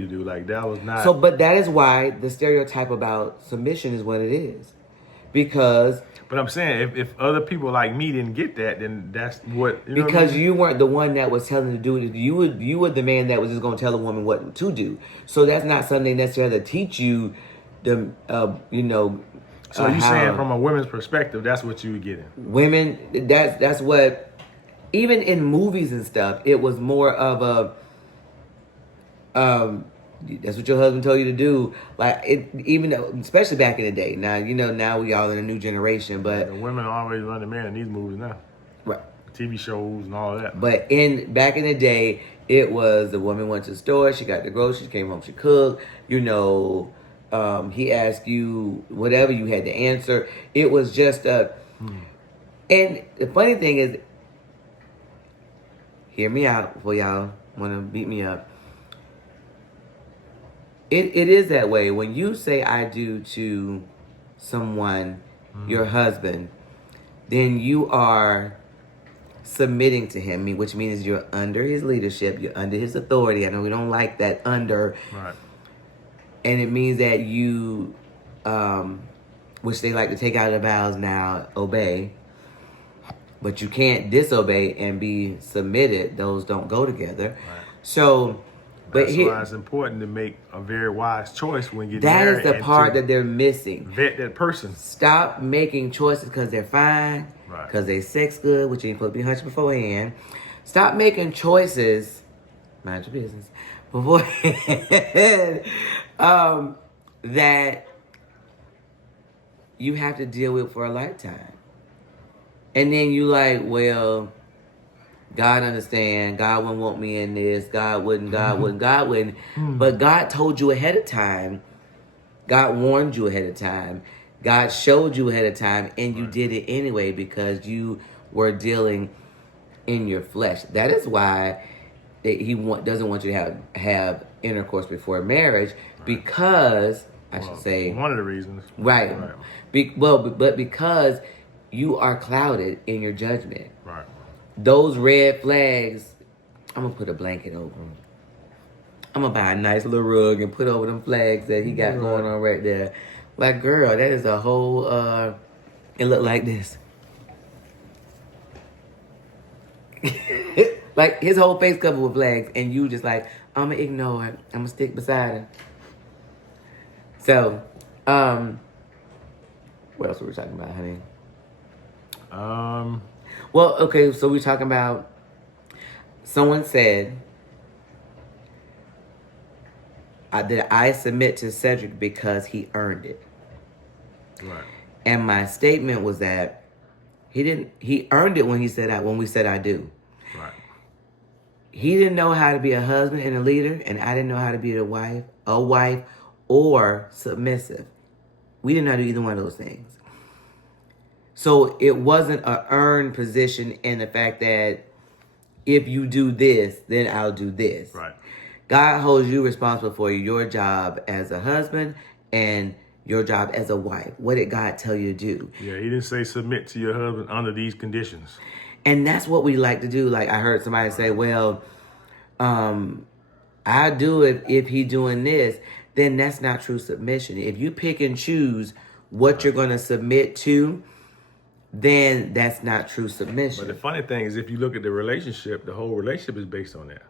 you do. Like that was So, not. but that is why the stereotype about submission is what it is, because But I'm saying if other people like me didn't get that, then that's what you know what I because mean. you weren't the one that was telling to do it. You were the man that was just going to tell a woman what to do. So that's not something necessarily to teach you the So you saying how from a women's perspective, that's what you were getting. women. That's what even in movies and stuff. It was more of a that's what your husband told you to do. Like it, even though, especially back in the day. Now now we all in a new generation, Yeah, but the women always run the man in these movies now, right. TV shows and all that. But in back in the day, it was the woman went to the store, she got the groceries, came home, she cooked. He asked you whatever you had to answer. It was just a. And the funny thing is, hear me out before y'all want to beat me up. It is that way when you say I do to someone, your husband, then you are submitting to him, which means you're under his leadership, you're under his authority. I know we don't like that under, Right. and it means that you, which they like to take out of the vows now, obey, but you can't disobey and be submitted. Those don't go together. Right. So, but That's why it's important to make a very wise choice when you're that married. is the and part to that they're missing. vet that person. Stop making choices because they're fine, Right. because they sex good, which you ain't supposed to be hunching beforehand. Stop making choices, mind your business, beforehand, that you have to deal with for a lifetime. And then you like, well, God understand, God wouldn't want me in this, God wouldn't. But God told you ahead of time. God warned you ahead of time. God showed you ahead of time, and you did it anyway because you were dealing in your flesh. That is why he doesn't want you to have intercourse before marriage, because I should say One of the reasons. right. But because you are clouded in your judgment. Right. Those red flags, I'm gonna put a blanket over them. I'm gonna buy a nice little rug and put over them flags that he got going on right there. Like, girl, that is a whole, it looked like this. Like, his whole face covered with flags, and you just like, I'm gonna ignore it. I'm gonna stick beside him. So, what else were we talking about, honey? Well, okay, so we're talking about, someone said that I submit to Cedric because he earned it. Right. And my statement was that he earned it when we said I do. Right. He didn't know how to be a husband and a leader, and I didn't know how to be a wife or submissive. We didn't know how to do either one of those things. So it wasn't an earned position in the fact that if you do this, then I'll do this. Right. God holds you responsible for your job as a husband and your job as a wife. What did God tell you to do? Yeah, he didn't say submit to your husband under these conditions. And that's what we like to do. Like I heard somebody say, well, I do it if he doing this. Then that's not true submission. If you pick and choose what you're going to submit to, then that's not true submission. But the funny thing is, if you look at the relationship, the whole relationship is based on that.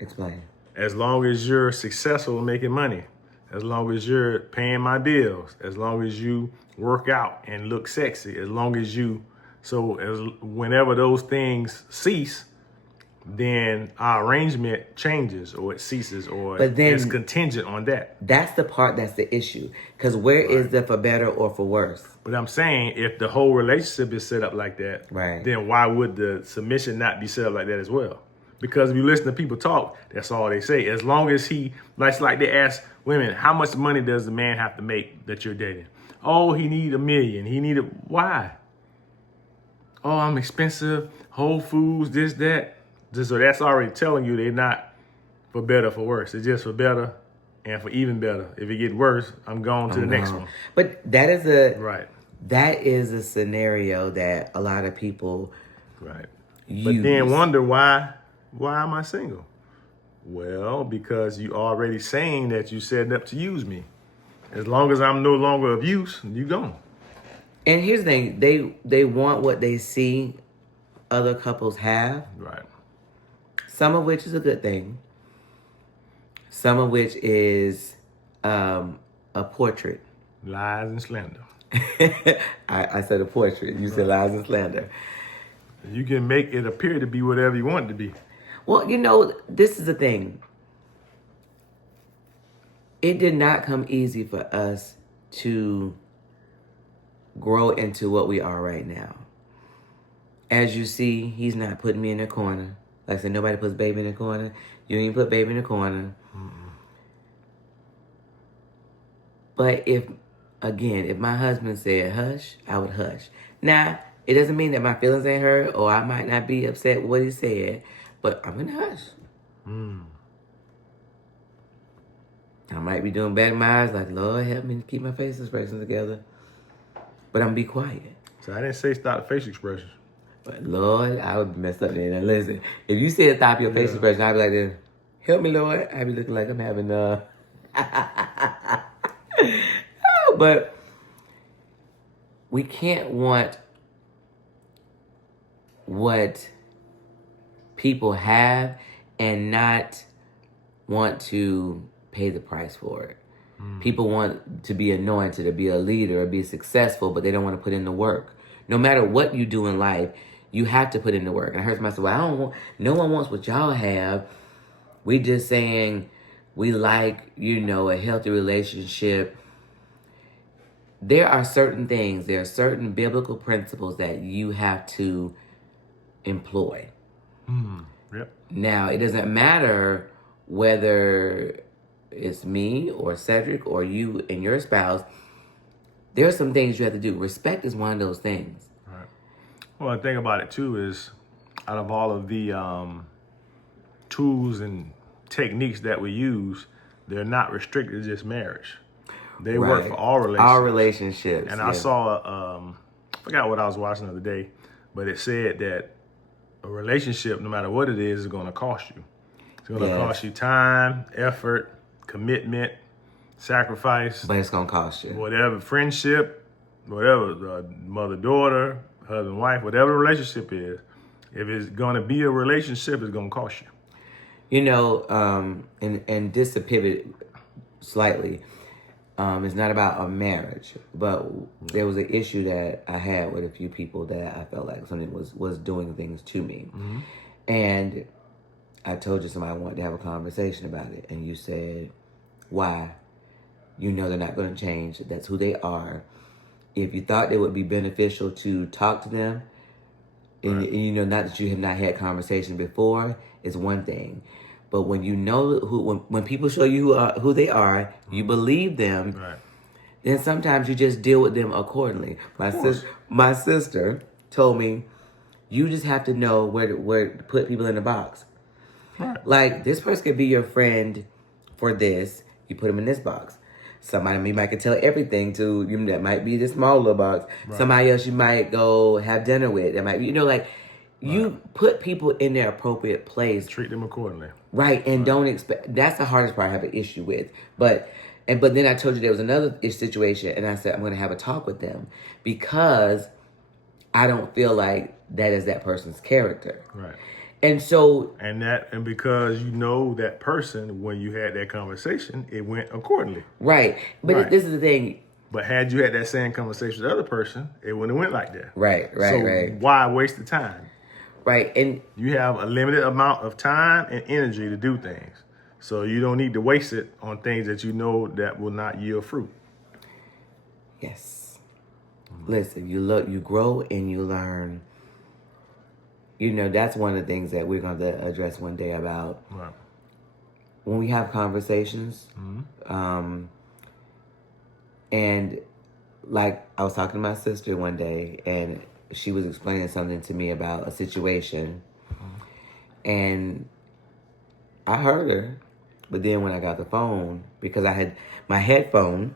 Explain. As long as you're successful in making money, as long as you're paying my bills, as long as you work out and look sexy, as long as you, whenever those things cease, then our arrangement changes or it ceases or But then- it's contingent on that. That's the part that's the issue. Because where is the for better or for worse? But I'm saying if the whole relationship is set up like that, Right. then why would the submission not be set up like that as well? Because if you listen to people talk, that's all they say. As long as like they ask women, how much money does the man have to make that you're dating? Oh, he need $1 million. He needed, why? Oh, I'm expensive. Whole Foods, this, that. So that's already telling you they're not for better or for worse. It's just for better and for even better. If it get worse, I'm going to the next one. But that is Right. that is a scenario that a lot of people Right. use. But then wonder why am I single? Well, because you already saying that you setting up to use me. As long as I'm no longer of use, you gone. And here's the thing, they want what they see other couples have, Right. some of which is a good thing, some of which is a portrait. Lies and slander. I said a portrait. You said lies and slander. You can make it appear to be whatever you want it to be. Well, you know, this is the thing. It did not come easy for us to grow into what we are right now. As you see, he's not putting me in a corner. Like I said, nobody puts baby in a corner. You ain't put baby in a corner. But if my husband said hush, I would hush. Now, it doesn't mean that my feelings ain't hurt or I might not be upset with what he said, but I'm gonna hush. I might be doing bad in my eyes, like, Lord, help me to keep my face expressions together. But I'm gonna be quiet. So I didn't say stop the face expressions. But Lord, I would be messed up there. Now listen, if you said stop your face expression, I'd be like this, help me, Lord. I'd be looking like I'm having but we can't want what people have and not want to pay the price for it. People want to be anointed or be a leader or be successful, but they don't want to put in the work. No matter what you do in life, you have to put in the work. And I heard myself, well, no one wants what y'all have. We just saying we like, a healthy relationship. There are certain things, there are certain biblical principles that you have to employ. Yep. Now, it doesn't matter whether it's me or Cedric or you and your spouse. There are some things you have to do. Respect is one of those things. Right. Well, the thing about it too is, out of all of the tools and techniques that we use, they're not restricted to just marriage. They work for all relationships. All relationships. And I saw, I forgot what I was watching the other day, but it said that a relationship, no matter what it is going to cost you. It's going to cost you time, effort, commitment, sacrifice. But it's going to cost you. Whatever, friendship, whatever, mother-daughter, husband-wife, whatever the relationship is, if it's going to be a relationship, it's going to cost you. And just to pivot slightly, it's not about a marriage, but there was an issue that I had with a few people that I felt like something was doing things to me. And I told you somebody wanted to have a conversation about it. And you said, why? They're not going to change. That's who they are. If you thought it would be beneficial to talk to them, and not that you have not had conversation before, is one thing. But when when people show you who they are, you believe them, then sometimes you just deal with them accordingly. My sister told me, you just have to know where to put people in the box. Right. Like, this person could be your friend for this. You put them in this box. Somebody you might could tell everything to. That might be the small little box. Right. Somebody else you might go have dinner with. That might be, you put people in their appropriate place. Treat them accordingly. Right, and don't expect. That's the hardest part I have an issue with. But then I told you there was another situation, and I said I'm going to have a talk with them because I don't feel like that is that person's character. Right. And so... And because that person, when you had that conversation, it went accordingly. Right. But this is the thing. But had you had that same conversation with the other person, it wouldn't have went like that. Right. So why waste the time? Right. And you have a limited amount of time and energy to do things. So you don't need to waste it on things that that will not yield fruit. Yes. Listen, you grow and you learn. That's one of the things that we're going to address one day about when we have conversations. And like I was talking to my sister one day, and she was explaining something to me about a situation. And I heard her, but then when I got the phone, because I had my headphone